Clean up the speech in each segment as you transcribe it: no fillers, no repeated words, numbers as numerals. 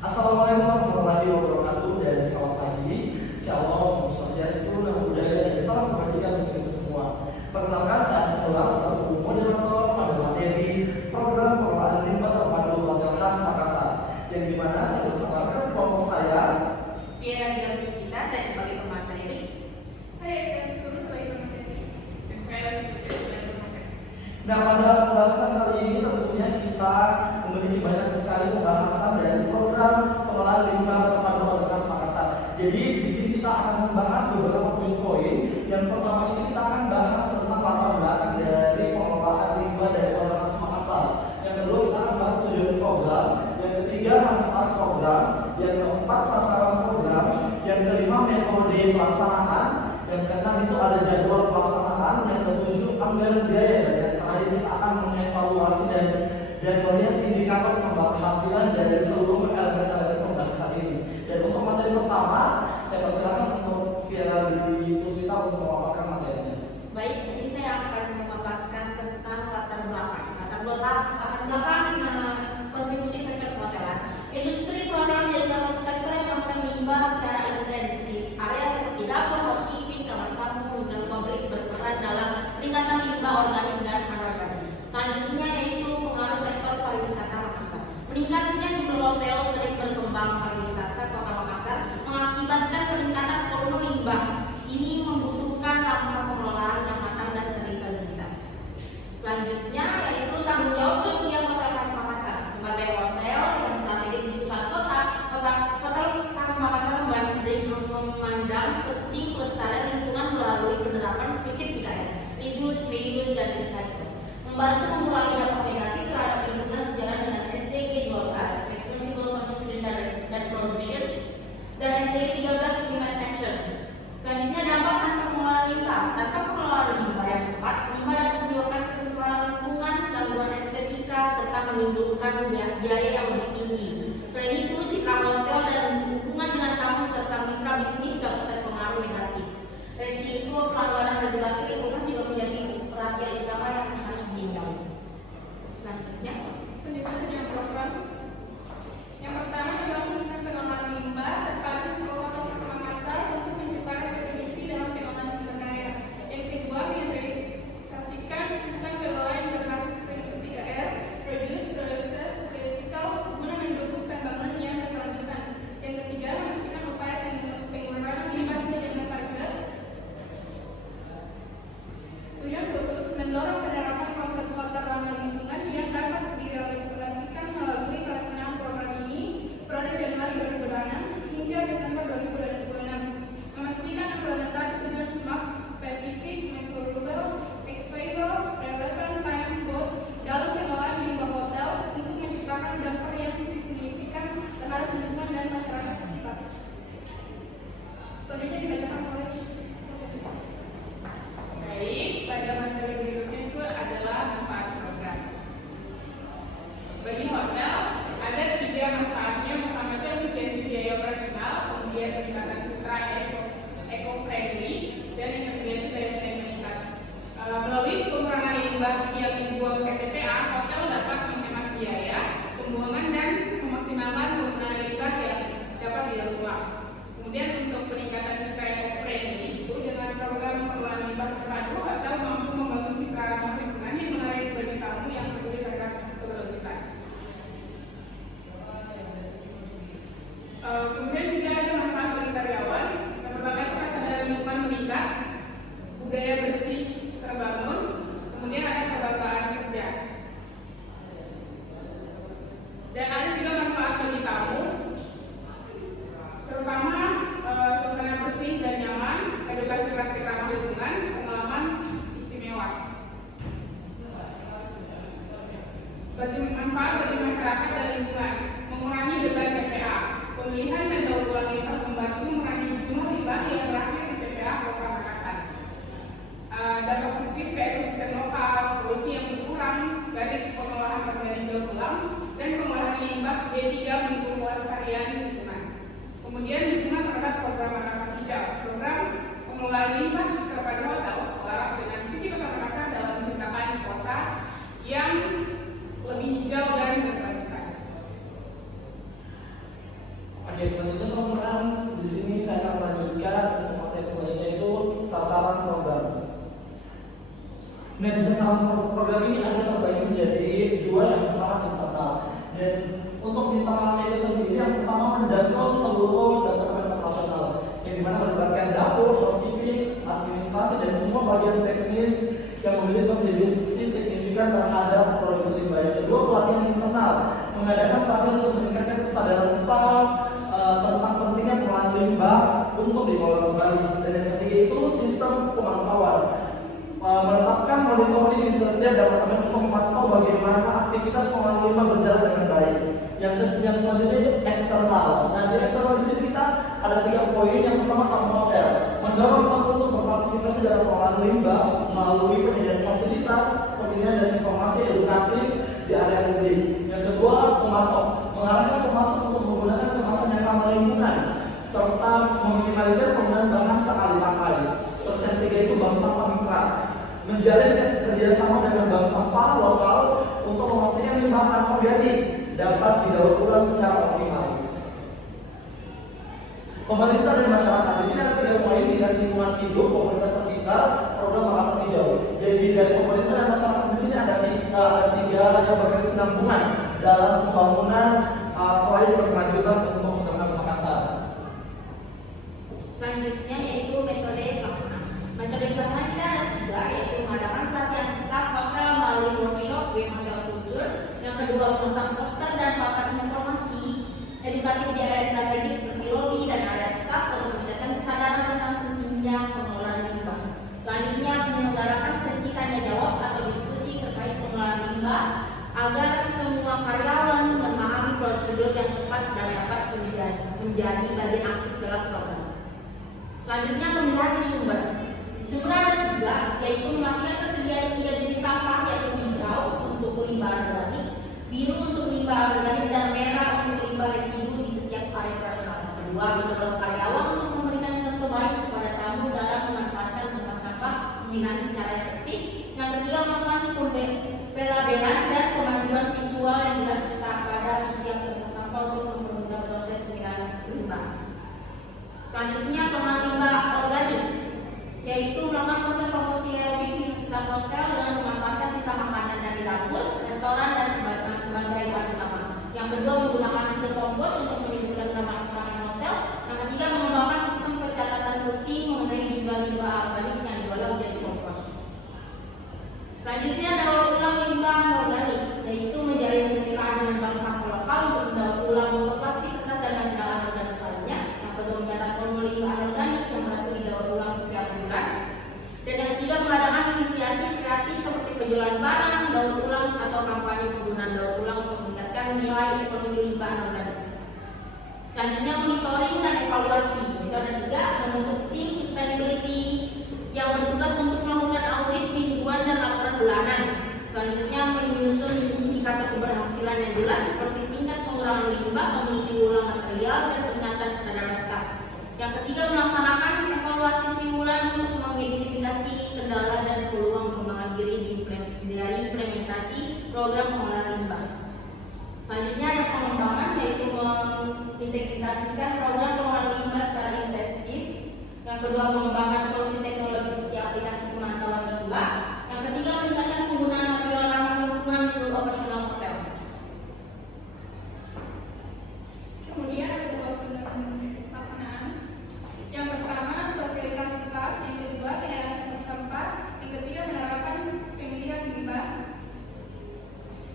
Assalamualaikum warahmatullahi wabarakatuh dan selamat pagi. Shalom, swastiastu, namo buddhaya, dan salam kebajikan untuk kita semua. Perkenalkan, saya sekolah selaku moderator pada materi program pengelolaan limbah terpadu hotel khas Makassar, yang dimana saya bersama rekan kelompok saya Viera Diagustinita, saya sebagai pemateri. Saya Esther sebagai pemateri. Dan saya Sutri sebagai pemateri. Nah, pada pembahasan kali ini tentunya kita memiliki banyak sekali pembahasan dari program pengelolaan limbah terpadu hotel khas Makassar. Jadi di sini kita akan membahas beberapa poin-poin. Yang pertama ini kita akan bahas tentang latar belakang dari pengelolaan limbah dari hotel khas Makassar. Yang kedua kita akan bahas tujuan program. Yang ketiga manfaat program. Yang keempat sasaran program. Yang kelima metode pelaksanaan. Yang keenam itu ada jadwal pelaksanaan. Yang ketujuh anggaran biaya, dan yang terakhir kita akan mengevaluasi dan melihat indikator keberhasilan dari seluruh elemen-elemen pembahasan ini. Dan untuk materi pertama, saya persilakan untuk Viera di Puspita untuk memaparkan materinya. Baik, di sini saya akan memaparkan tentang latar belakang kontribusi sektor perhotelan. Industri perhotelan menjadi salah satu sektor yang menghasilkan limbah secara intensif. Area seperti dapur, housekeeping, kamar tamu, hingga publik berperan dalam peningkatan limbah organik dan anorganik. Selanjutnya yaitu pengaruh sektor pariwisata Makassar. Meningkatnya jumlah hotel sering berkembang pariwisata Kota Makassar mengakibatkan peningkatan volume limbah. Ini membutuhkan langkah pengelolaan yang matang dan terintegritas. Selanjutnya yaitu tanggung jawab sosial Hotel Khas Makassar. Sebagai hotel yang strategis di pusat kota, Hotel Khas Makassar memandang penting pelestarian lingkungan melalui penerapan prinsip 3R, reduce, reuse, dan recycle. Membantu mengurangi dampak negatif terhadap lingkungan sejalan dengan SDG 12, Responsible Consumption dan Production, dan SDG 13, Climate Action. Selanjutnya dampak tanpa pengelolaan limbah. Tanpa pengelolaan limbah yang tepat, limbah dapat menyebabkan pencemaran lingkungan, gangguan estetika, serta menimbulkan biaya yang lebih tinggi. Selain itu, citra hotel dan hubungan dengan tamu serta mitra bisnis dapat terpengaruh negatif. Resiko pelanggaran regulasi lingkungan juga menjadi perhatian utama yang harus dihindarkan. Selanjutnya program. Yang pertama membangun sistem pengelolaan limbah terpadu ke Hotel Khas Makassar untuk menciptakan definisi dalam pengelolaan sumber daya. Yang kedua, merealisasikan sistem pengelolaan yang berbasis prinsip 3R, reduce, reuse, recycle, guna mendukung pembangunan yang berkelanjutan. Yang ketiga, memastikan upaya pengurangan limbah sesuai dengan target. Tujuan khusus mendorong penerapan konsep hotel ramah lingkungan yang dapat direalisasikan melalui pelaksanaan program ini pada Januari 2026 hingga Desember 2026. Memastikan implementasi tujuan smart, spesifik, measurable, explainable, relevant, time bound dalam pengelolaan limbah hotel untuk menciptakan dampak yang signifikan terhadap lingkungan dan masyarakat sekitar. Selanjutnya dibacakan oleh Baik, pada materi berikutnya itu adalah manfaat program. Bagi hotel, ada 3 manfaatnya. Pertama itu efisiensi biaya operasional, kemudian peningkatan citra eco-friendly, dan yang ketiga itu daya saing meningkat. Melalui pengurangan limbah yang dibuang ke TPA, hotel dapat menghemat biaya pembuangan dan memaksimalkan penggunaan limbah yang dapat didaur ulang. Kemudian untuk peningkatan citra eco-friendly itu dengan program pengelolaan limbah terpadu atau mampu membangun citra ramah lingkungan yang menarik bagi tamu yang peduli terhadap keberlanjutan. Kemudian juga ada manfaat bagi karyawan. Yang pertama itu kesadaran lingkungan meningkat, budaya bersih terbangun, kemudian ada kebanggaan kerja. Dan ada juga manfaat bagi tamu, terutama suasana bersih dan nyaman, edukasi praktik ramah lingkungan, pengalaman istimewa. Bagi manfaat bagi masyarakat dan lingkungan, mengurangi beban TPA. Pemilihan dan daur ulang limbah membantu mengurangi jumlah limbah yang berakhir di TPA Kota Makassar. Dampak positif ke ekosistem lokal, polusi yang berkurang dari pengolahan organik daur ulang, dan pengolahan limbah D3 mendukung kelestarian lingkungan. Kemudian dukungan terhadap program Makassar Hijau. Program pengelolaan limbah terpadu hotel selaras dengan visi Kota Makassar dalam menciptakan kota yang lebih hijau dan berkelanjutan. Oke, selanjutnya teman-teman, di sini saya akan lanjutkan untuk materi selanjutnya itu sasaran program. Nah, di sasaran program ini ada terbagi menjadi dua. Yang pertama internal, dan untuk internalnya itu sendiri yang pertama menjangkau seluruh departemen operasional, yang dimana melibatkan dapur, housekeeping, administrasi, dan semua bagian teknis yang memiliki kontribusi signifikan terhadap produksi limbah. Yang kedua, pelatihan internal, mengadakan pelatihan untuk meningkatkan kesadaran staf tentang pentingnya pengelolaan limbah untuk dikelola kembali. Dan yang ketiga itu sistem pemantauan, menetapkan monitoring di setiap departemen untuk memantau bagaimana aktivitas pengelolaan limbah berjalan dengan baik. Yang selanjutnya itu eksternal. Nah, di eksternal di sini kita ada 3 poin. Yang pertama, tamu hotel, mendorong tamu untuk berpartisipasi dalam pengelolaan limbah melalui penyediaan fasilitas, pembinaan dan informasi edukatif di area publik. Yang kedua, pemasok, mengarahkan pemasok untuk menggunakan kemasan yang ramah lingkungan serta meminimalisir penggunaan bahan sekali pakai. Terus yang ketiga itu bank sampah mitra, menjalin kerjasama dengan bank sampah lokal untuk memastikan limbah anorganik dapat didaur ulang secara optimal. Pemerintah dan masyarakat, di sini ada 3 poin: dinas lingkungan hidup, komunitas sekitar, program Makassar Hijau. Jadi dari pemerintah dan masyarakat di sini ada 3 yang berkesinambungan dalam pembangunan proyek berkelanjutan untuk Hotel Khas Makassar. Selanjutnya yaitu metode pelaksanaan. Metode pelaksanaan kita ada 3, yaitu mengadakan pelatihan staf hotel melalui workshop Wim Hotel Culture. Yang kedua, memasang poster dan papan informasi edukatif di area strategis seperti lobi dan area staf untuk meningkatkan kesadaran tentang pentingnya pengelolaan limbah. Selanjutnya, menyelenggarakan sesi tanya jawab atau diskusi terkait pengelolaan limbah agar semua karyawan memahami prosedur yang tepat dan dapat menjadi bagian aktif dalam program. Selanjutnya, pemilihan sumber. Sumber ada 3, yaitu memastikan persediaan 3 jenis sampah, yaitu hijau untuk limbah organik, biru untuk limbah organik, dan merah untuk limbah residu di setiap area operasional. Yang kedua, mendorong karyawan untuk memberikan contoh baik kepada tamu dalam memanfaatkan tempat sampah pembinaan secara efektif. Yang ketiga, melakukan pelabelan dan pemanduan visual yang jelas pada setiap tempat sampah untuk mempermudah proses pembinaan limbah. Selanjutnya, pengelolaan limbah organik, yaitu melakukan proses komposting aerobik di sekitar hotel dengan memanfaatkan sisa makanan dari dapur, restoran, dan sebagai bahan utama. Yang kedua, menggunakan hasil kompos untuk menimbulkan taman hotel. Yang ketiga, mengembangkan sistem pencatatan rutin mengenai jumlah limbah organik yang diolah menjadi kompos. Selanjutnya, daur ulang limbah organik, yaitu menjalin kemitraan dengan bank sampah lokal untuk mendaur ulang botol plastik, kertas, dan bahan organik lainnya. Yang kedua, mencatat volume limbah organik yang berhasil didaur ulang setiap bulan. Dan yang ketiga, mengadakan inisiatif kreatif seperti penjualan barang daur ulang atau kampanye penggunaan daur ulang untuk meningkatkan nilai ekonomi limbah organik. Selanjutnya, monitoring dan evaluasi. Itu ada 3, membentuk tim sustainability yang bertugas untuk melakukan audit mingguan dan laporan bulanan. Selanjutnya, menyusun indikator keberhasilan yang jelas seperti tingkat pengurangan limbah, konsumsi ulang material, dan peningkatan kesadaran staf. Yang ketiga, melaksanakan evaluasi triwulan untuk mengidentifikasi kendala dan peluang pengembangan diri dari implementasi program pengelolaan limbah. Selanjutnya ada pengembangan, yaitu mengintegrasikan program pengelolaan limbah secara intensif. Yang kedua, mengembangkan solusi teknologi seperti aplikasi pemantauan limbah. Yang ketiga, meningkatkan penggunaan material ramah lingkungan di seluruh operasional hotel. Kemudian ada jadwal pelaksanaan. Yang pertama, sosialisasi staf. Yang kedua, penyerahan tempat sampah. Yang ketiga, menerapkan pemilihan limbah.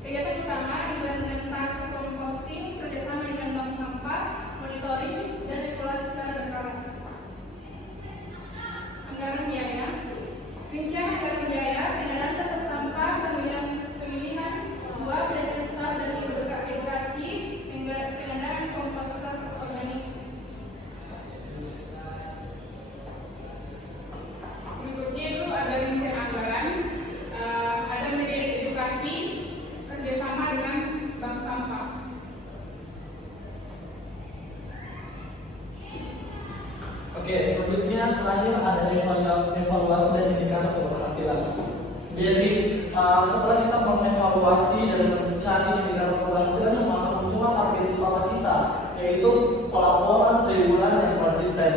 Kegiatan utama, implementasi composting, kerjasama dengan bank sampah, monitoring, dan evaluasi secara berkala. Anggaran biaya. Rincian anggaran biaya, penyerahan tempat sampah, pemilihan 2, pelatihan staf dan edukasi, pengadaan komposter organik. Berikutnya itu ada rincian anggaran, ada media edukasi, kerjasama dengan bank sampah. Oke, selanjutnya terakhir ada evaluasi dan indikator keberhasilan. Jadi setelah kita mengevaluasi dan mencari indikator keberhasilan, maka muncullah target utama kita, yaitu pelaporan triwulan yang konsisten.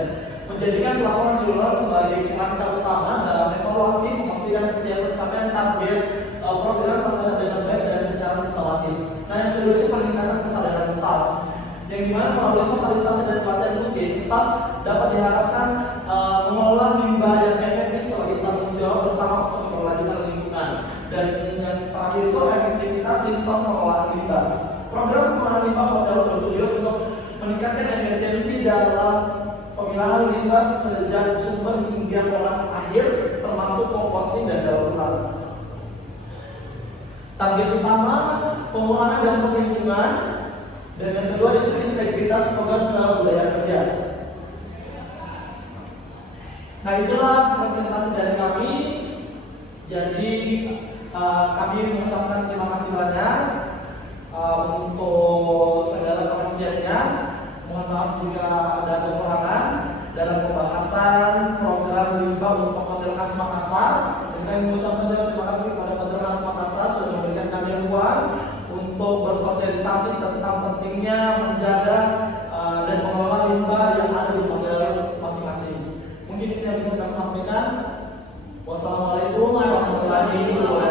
Menjadikan pelaporan triwulan sebagai kerangka utama dalam evaluasi memastikan setiap pencapaian target program tercatat dengan baik dan secara sistematis. Nah, yang kedua itu peningkatan kesadaran staf, yang dimana melalui sosialisasi dan pelatihan rutin, staf dapat diharapkan mengelola limbah yang efektif sebagai tanggung jawab bersama untuk keberlanjutan lingkungan. Dan yang terakhir itu efektivitas sistem pengelolaan limbah. Program pengelolaan limbah hotel bertujuan untuk meningkatkan efisiensi dalam pemilahan limbah sejak sumber hingga pengolahan akhir, termasuk komposting dan daur ulang. Target utama pengurangan dampak lingkungan, dan yang kedua itu integritas program budaya kerja. Nah, itulah presentasi dari kami. Jadi kami mengucapkan terima kasih banyak untuk segala perhatiannya. Mohon maaf jika ada kekurangan dalam pembahasan program limbah untuk Hotel Khas Makassar. Dan kami mengucapkan terima kasih kepada Hotel Khas Makassar sudah memberikan kami ruang untuk bersosialisasi tentang pentingnya menjaga dan mengelola limbah yang ada di hotel masing-masing. Mungkin itu yang bisa kami sampaikan. Wassalamualaikum warahmatullahi wabarakatuh.